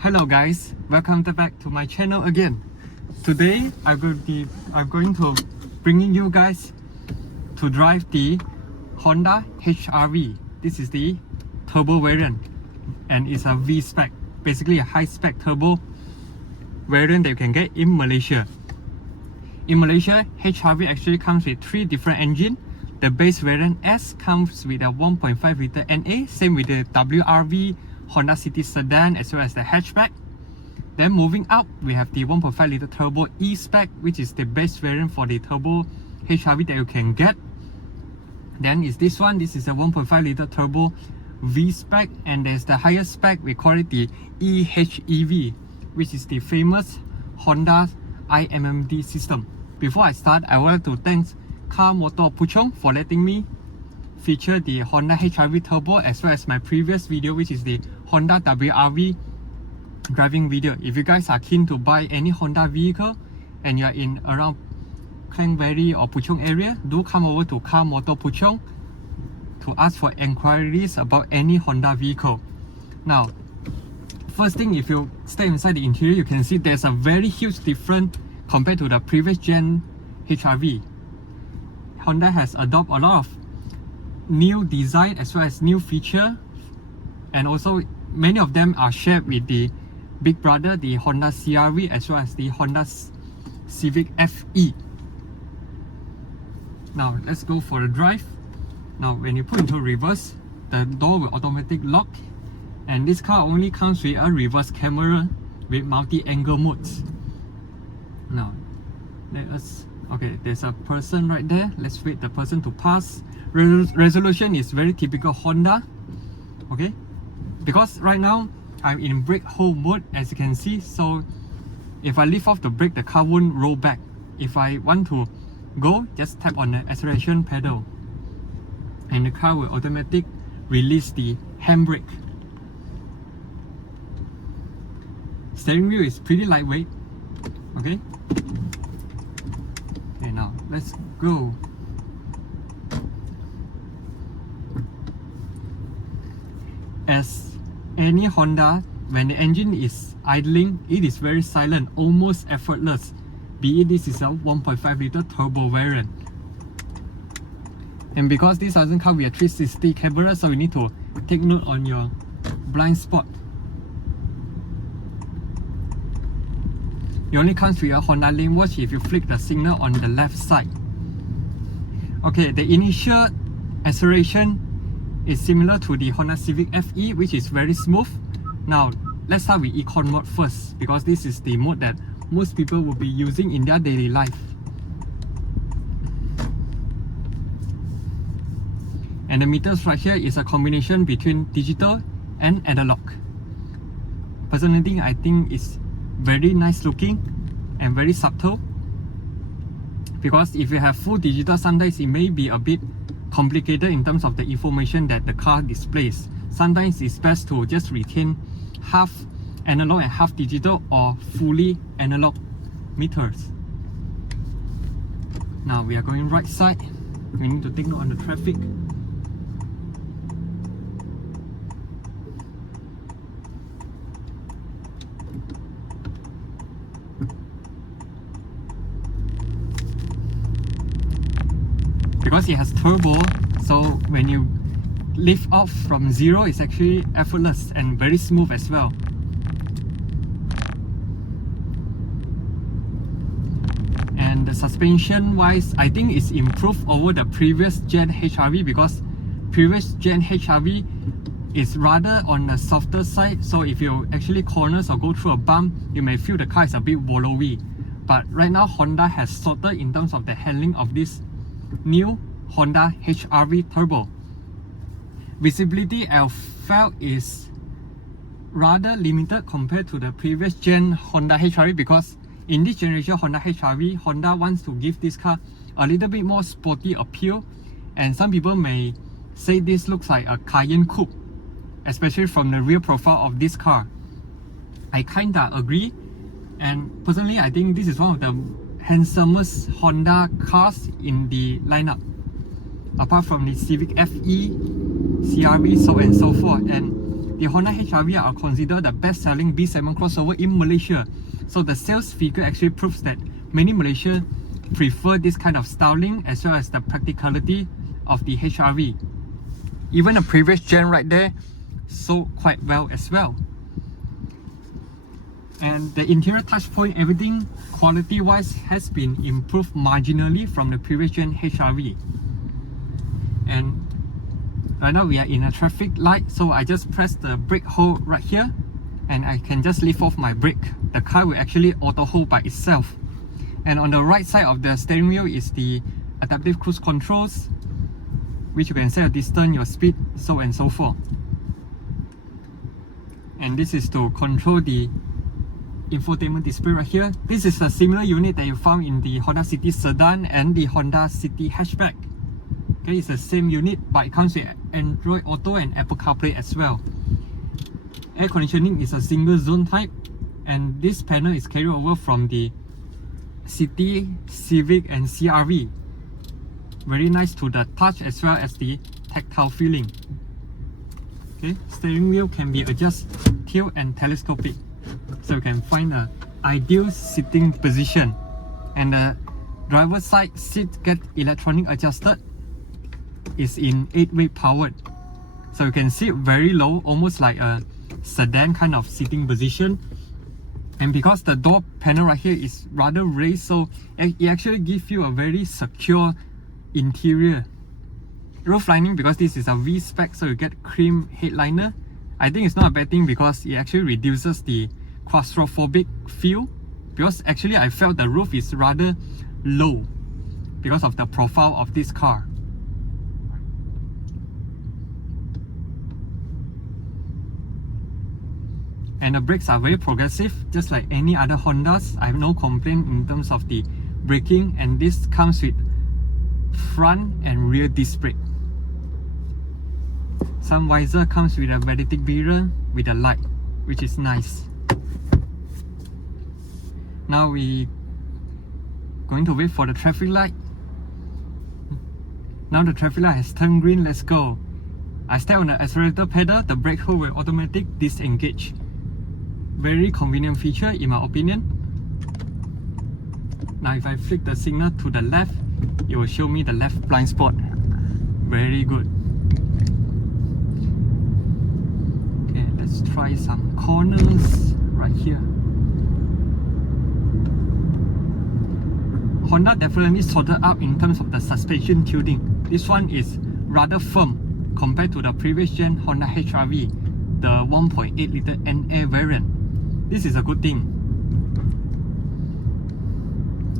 Hello guys, welcome back to my channel again. Today I'm going to bringing you guys to drive the Honda HR-V. This is the turbo variant and it's a V-spec, basically a high-spec turbo variant that you can get in Malaysia. In Malaysia, HR-V actually comes with 3 different engines. The base variant S comes with a 1.5 liter NA, same with the WR-V, Honda City Sedan as well as the hatchback. Then moving up, we have the 1.5 liter turbo E-spec, which is the best variant for the turbo HR-V that you can get. Then is this one, this is a 1.5 liter turbo V-spec, and there's the highest spec, we call it the EHEV, which is the famous Honda IMMD system. Before I start, I would like to thank Car Motor Puchong for letting me feature the Honda HR-V Turbo as well as my previous video, which is the Honda WR-V driving video. If you guys are keen to buy any Honda vehicle and you are in around Klang Valley or Puchong area, do come over to Car Motor Puchong to ask for inquiries about any Honda vehicle. Now, first thing, if you step inside the interior, you can see there's a very huge difference compared to the previous gen HR-V. Honda has adopted a lot of new design as well as new feature, and also many of them are shared with the big brother, the Honda CR-V as well as the Honda Civic FE. Now let's go for the drive. Now when you put into reverse, the door will automatically lock, and this car only comes with a reverse camera with multi-angle modes. Now let us, okay, there's a person right there, let's wait the person to pass. Resolution is very typical Honda, okay, because right now I'm in brake hold mode, as you can see. So if I lift off the brake, the car won't roll back. If I want to go, just tap on the acceleration pedal and the car will automatically release the handbrake. Steering wheel is pretty lightweight, okay. Okay, now let's go. As any Honda, when the engine is idling, it is very silent, almost effortless, be it this is a 1.5 liter turbo variant. And because this doesn't come with a 360 camera, so you need to take note on your blind spot. It only comes with a Honda lane watch if you flick the signal on the left side. Okay, the initial acceleration is similar to the Honda Civic FE, which is very smooth. Now let's start with Econ mode first, because this is the mode that most people will be using in their daily life. And the meters right here is a combination between digital and analog. Personally, I think it's very nice looking and very subtle, because if you have full digital, sometimes it may be a bit complicated in terms of the information that the car displays. Sometimes it's best to just retain half analog and half digital, or fully analog meters. Now we are going right side. We need to take note on the traffic. Because it has turbo, so when you lift off from zero, it's actually effortless and very smooth as well. And the suspension wise, I think it's improved over the previous gen HR-V, because previous gen HR-V is rather on the softer side, so if you actually corners or go through a bump, you may feel the car is a bit wallowy. But right now Honda has sorted in terms of the handling of this new Honda HR-V Turbo. Visibility I felt is rather limited compared to the previous gen Honda HR-V, because in this generation Honda HR-V, Honda wants to give this car a little bit more sporty appeal, and some people may say this looks like a Cayenne coupe, especially from the rear profile of this car. I kinda agree, and personally I think this is one of the handsomest Honda cars in the lineup, apart from the Civic FE, CR-V, so and so forth. And the Honda HR-V are considered the best-selling B7 crossover in Malaysia. So the sales figure actually proves that many Malaysians prefer this kind of styling as well as the practicality of the HR-V. Even the previous gen right there sold quite well as well. And the interior touch point, everything quality wise has been improved marginally from the previous gen HR-V. And right now we are in a traffic light, so I just press the brake hold right here and I can just lift off my brake. The car will actually auto hold by itself. And on the right side of the steering wheel is the adaptive cruise controls, which you can set your distance, your speed, so and so forth. And this is to control the infotainment display right here. This is a similar unit that you found in the Honda City Sedan and the Honda City Hatchback. Okay, it's the same unit, but it comes with Android Auto and Apple CarPlay as well. Air conditioning is a single zone type, and this panel is carried over from the City, Civic and CR-V. Very nice to the touch as well as the tactile feeling. Okay, steering wheel can be adjusted tilt and telescopic, so you can find an ideal sitting position. And the driver's side seat get electronic adjusted. Is in 8-way powered, so you can sit very low, almost like a sedan kind of sitting position. And because the door panel right here is rather raised, so it actually gives you a very secure interior. Roof lining, because this is a V-spec, so you get cream headliner. I think it's not a bad thing because it actually reduces the claustrophobic feel, because actually I felt the roof is rather low because of the profile of this car. And the brakes are very progressive, just like any other Hondas. I have no complaint in terms of the braking, and this comes with front and rear disc brake. Sun visor comes with a magnetic mirror with a light, which is nice. Now we going to wait for the traffic light. Now the traffic light has turned green, let's go. I step on the accelerator pedal, the brake hold will automatically disengage. Very convenient feature in my opinion. Now if I flick the signal to the left, it will show me the left blind spot. Very good. Okay, let's try some corners right here. Honda definitely sorted out in terms of the suspension tuning. This one is rather firm compared to the previous gen Honda HR-V, the 1.8 liter NA variant. This is a good thing.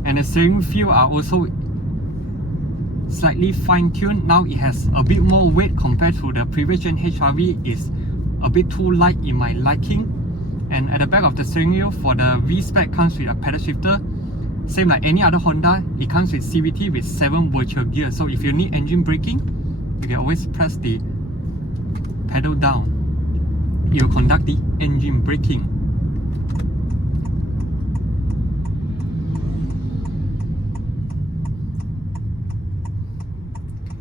And the steering wheel are also slightly fine-tuned. Now it has a bit more weight compared to the previous gen HR-V. Is a bit too light in my liking. And at the back of the steering wheel for the V-spec comes with a pedal shifter. Same like any other Honda, it comes with CVT with 7 virtual gears. So if you need engine braking, you can always press the pedal down. It will conduct the engine braking.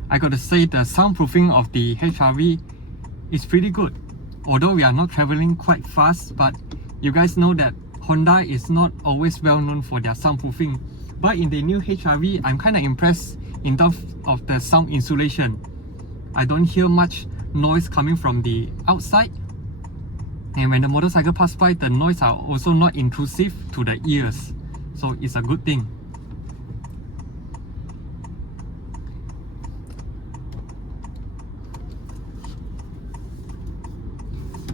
I gotta say the soundproofing of the HR-V is pretty good. Although we are not traveling quite fast, but you guys know that Honda is not always well known for their soundproofing. But in the new HR-V, I'm kinda impressed in terms of the sound insulation. I don't hear much noise coming from the outside. And when the motorcycle pass by, the noise are also not intrusive to the ears. So it's a good thing.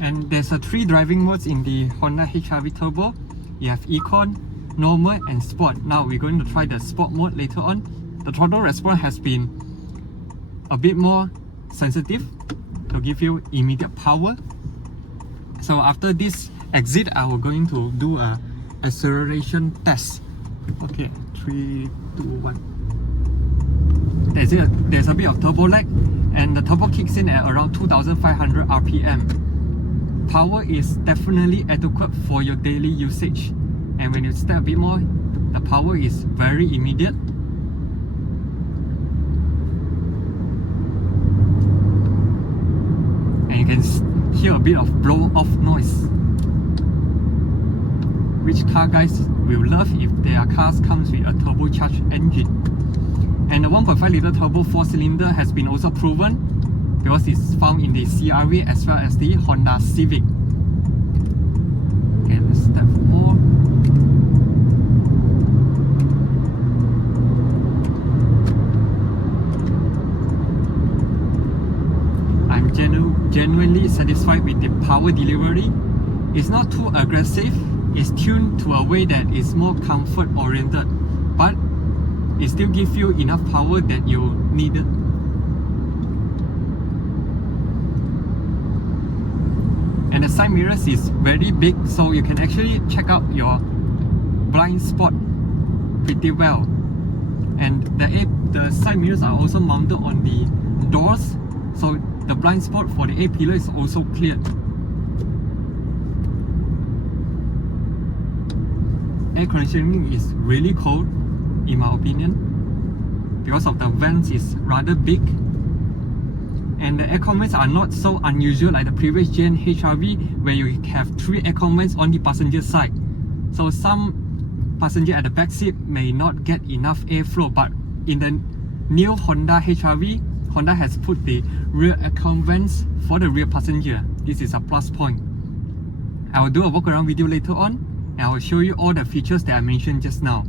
And there's a 3 driving modes in the Honda HR-V Turbo. You have Econ, Normal and Sport. Now we're going to try the Sport mode later on. The throttle response has been a bit more sensitive to give you immediate power. So after this exit, I will going to do a acceleration test. Okay, 3, 2, 1. There's a bit of turbo lag, and the turbo kicks in at around 2500 RPM. Power is definitely adequate for your daily usage, and when you step a bit more, the power is very immediate. And you can hear a bit of blow off noise. Which car guys will love if their cars comes with a turbocharged engine. And the 1.5 liter turbo 4-cylinder has been also proven because it's found in the CR-V as well as the Honda Civic. Okay, let's step more. I'm genuinely satisfied with the power delivery. It's not too aggressive. It's tuned to a way that is more comfort oriented, but it still gives you enough power that you needed. And the side mirrors is very big, so you can actually check out your blind spot pretty well. And the side mirrors are also mounted on the doors, so the blind spot for the A-pillar is also cleared. Air conditioning is really cold in my opinion because of the vents is rather big, and the aircon vents are not so unusual like the previous gen HR-V where you have 3 aircon vents on the passenger side. So some passenger at the back seat may not get enough airflow, but in the new Honda HR-V, Honda has put the rear aircon vents for the rear passenger. This is a plus point. I will do a walk around video later on and I will show you all the features that I mentioned just now.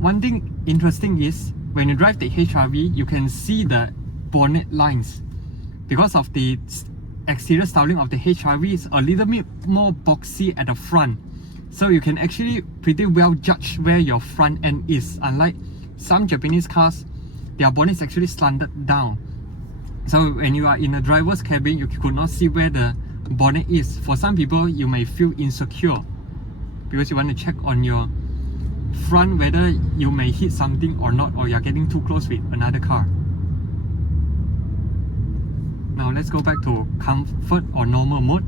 One thing interesting is when you drive the HR-V, you can see the bonnet lines. Because of the exterior styling of the HR-V is a little bit more boxy at the front, so you can actually pretty well judge where your front end is. Unlike some Japanese cars, their bonnet is actually slanted down, so when you are in a driver's cabin you could not see where the bonnet is. For some people you may feel insecure because you want to check on your front whether you may hit something or not, or you are getting too close with another car. Now let's go back to comfort or normal mode.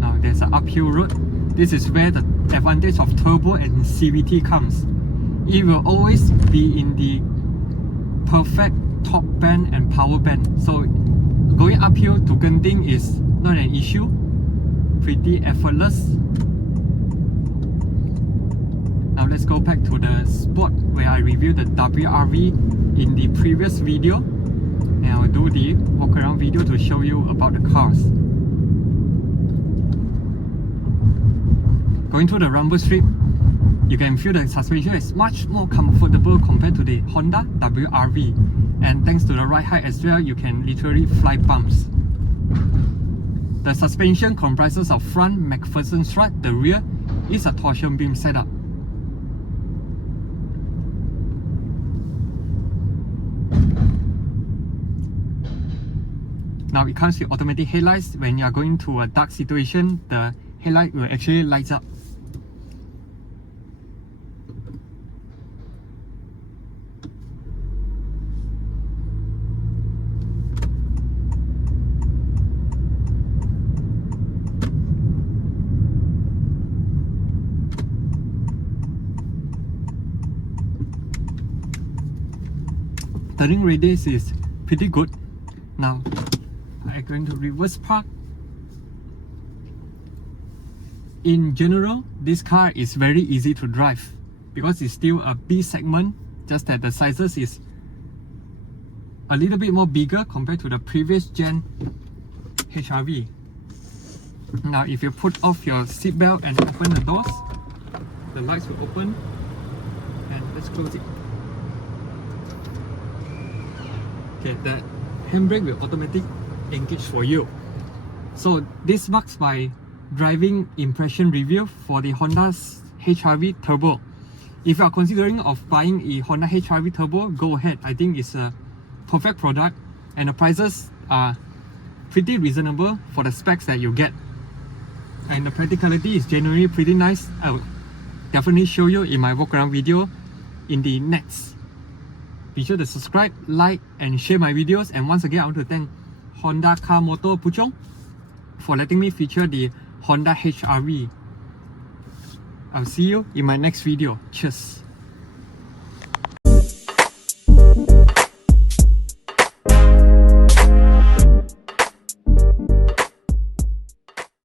Now there's an uphill road. This is where the advantage of turbo and CVT comes. It will always be in the perfect top band and power band. So going uphill to Genting is not an issue. Pretty effortless. Now let's go back to the spot where I reviewed the WR-V in the previous video, and I will do the walk around video to show you about the cars. Going through the rumble strip, you can feel the suspension is much more comfortable compared to the Honda WR-V, and thanks to the ride height as well, you can literally fly bumps. The suspension comprises of front McPherson strut, the rear is a torsion beam setup. Now it comes with automatic headlights. When you are going to a dark situation, the headlight will actually light up. Turning radius is pretty good. Now I'm going to reverse park. In general, this car is very easy to drive because it's still a B segment, just that the sizes is a little bit more bigger compared to the previous gen HR-V. Now if you put off your seatbelt and open the doors, the lights will open, and let's close it. Okay, the handbrake will automatically engage for you. So this marks my driving impression review for the Honda HR-V Turbo. If you are considering of buying a Honda HR-V Turbo, go ahead. I think it's a perfect product and the prices are pretty reasonable for the specs that you get. And the practicality is generally pretty nice. I will definitely show you in my walk around video in the next. Be sure to subscribe, like and share my videos, and once again I want to thank Honda Car Motor Puchong for letting me feature the Honda HR-V. I'll see you in my next video. Cheers!